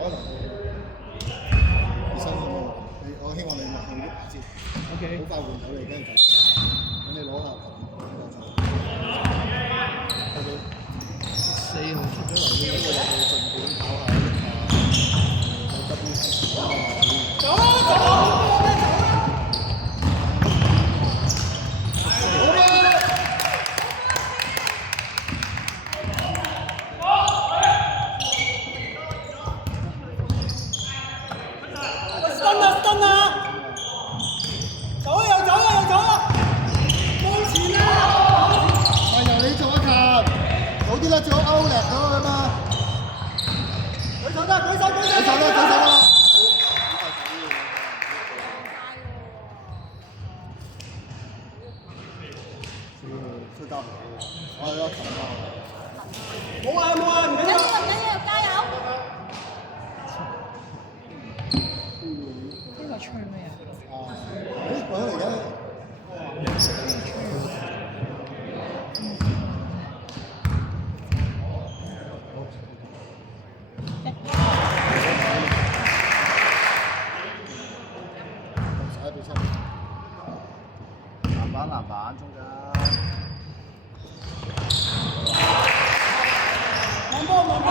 可能醫生咁樣，我希望你落去啲節，好 OK。快換走你，跟住就等你攞下球。O.K. 4號出咗嚟呢個入去盡管跑下有 WC 咁啊！走啊走啊！啲啦，最好歐力咗佢嘛！舉手得，舉手，舉手，舉手啦，舉手啦！出交我係咯，冇啊冇啊，唔緊要唔緊要，加油！呢個吹咩啊？誒，揾嚟緊。籃板中間，慢波慢波，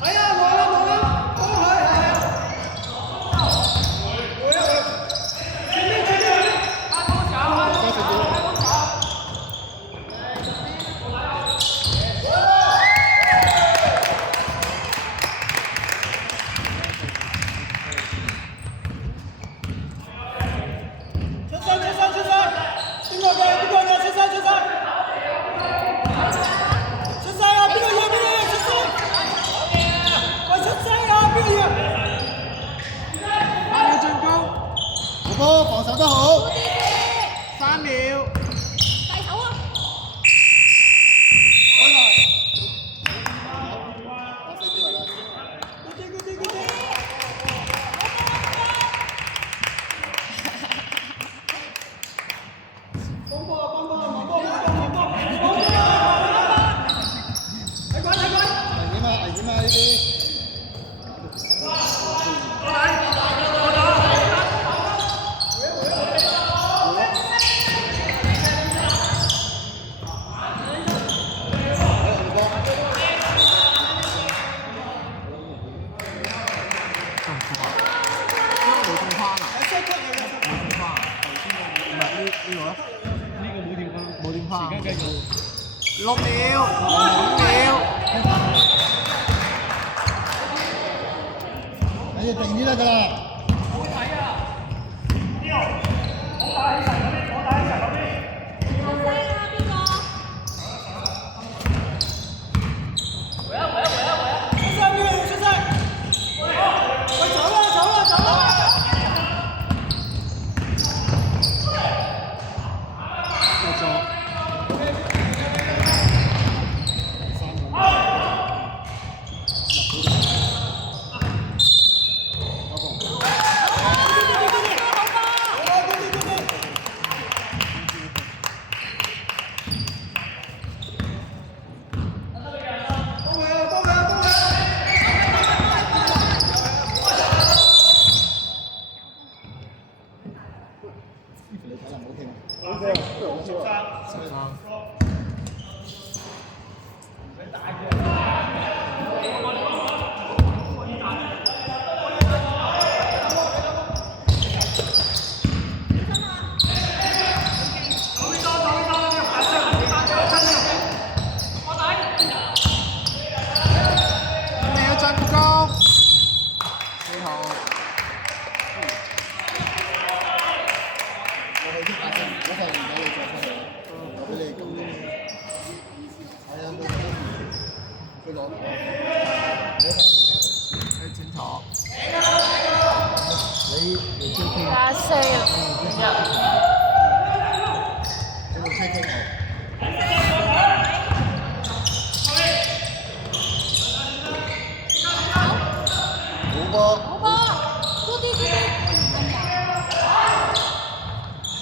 係啊冇啦冇啦，幫佢係啊，前面前面，阿波走啊，阿波走。波防守得好，3秒，大手啊！開來，打4秒嚟啦！幫波幫波幫波幫波！睇鬼睇鬼！危險啊危險啊呢啲！冇電花，時間繼續6秒5秒，你定啲得㗎啦。好睇啊！我打起齊嗰邊，我打起齊嗰邊。出聲啊！邊個？回啊！出聲邊個？出聲！喂，走啦！走啦！繼續。你睇能唔好傾？13。你要進攻，4號。我去啲打針，嗰份唔俾你再翻嚟，我俾你咁樣。係啊，佢攞，你翻嚟你清楚。你最傾。加4啊！你冇吹傾啊？好波。好波，多啲啲。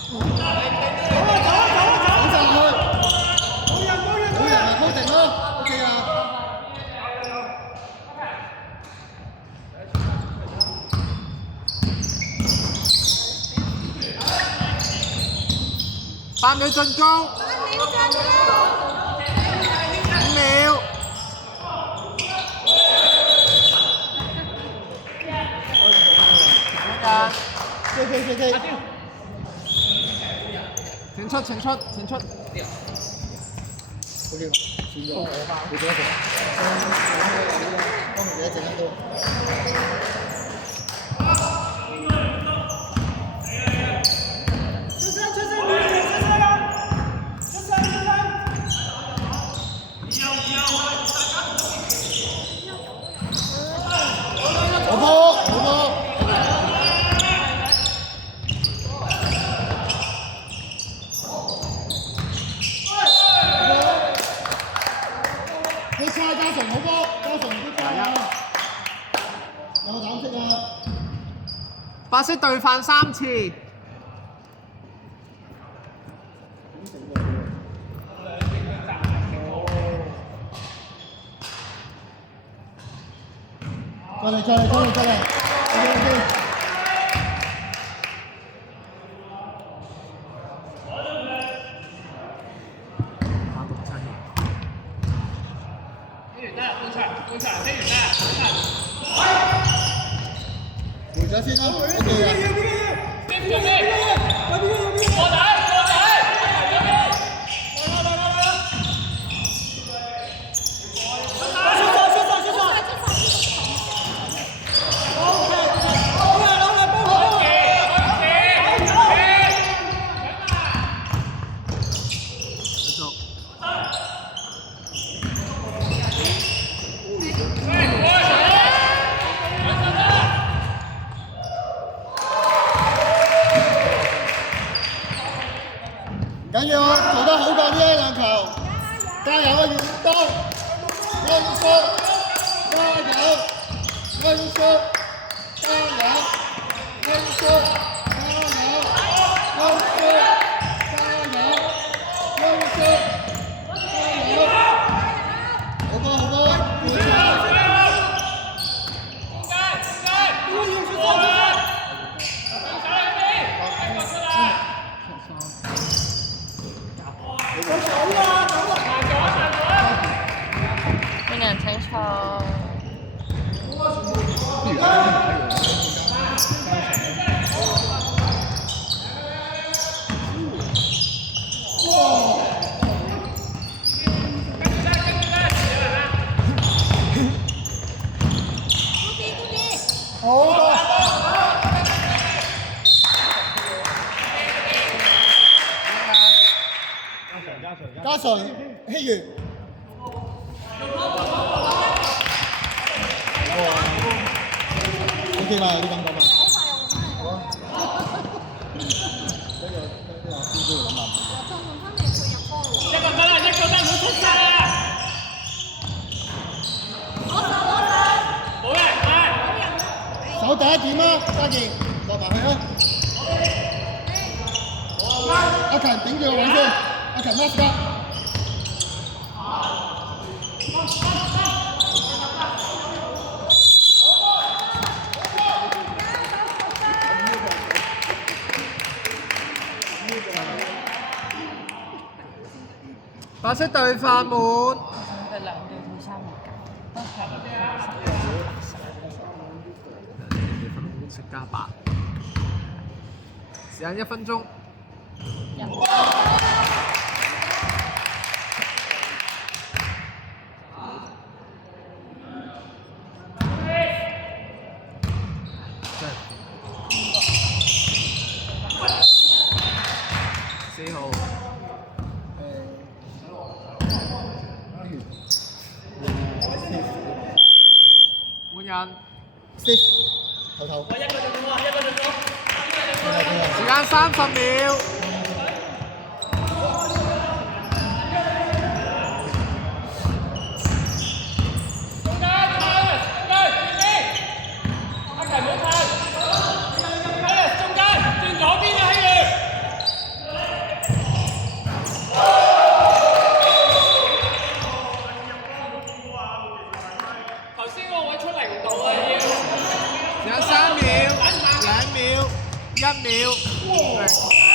走上去，冇人咪鋪定咯，OK 啊？ 8秒進攻，5秒。請出。O.K. 嘛，算咗，你做一做。幫你一陣間都。白色對犯3次。再嚟。OK。回咗先啦，OK啊。緊要啊！做得好過呢一兩球，加油啊！遠東，溫叔，加油！溫叔，加油！溫叔，加油！溫叔，加油！溫叔，加油！好波！令人清楚。加上希月。OK 嘛？有啲感覺嘛？好啊。跟住邊個諗下？一個得，唔好出晒啊！冇人，守第一點啊，嘉健落埋去啊！阿勤頂住個位先，阿勤 last 㗎。白色對飯滿。佢兩秒跳3回架，都係食加8，時間1分鐘。4號。換人。頭。我一個就做啊，一個就做。時間30秒。3秒、2秒、1秒。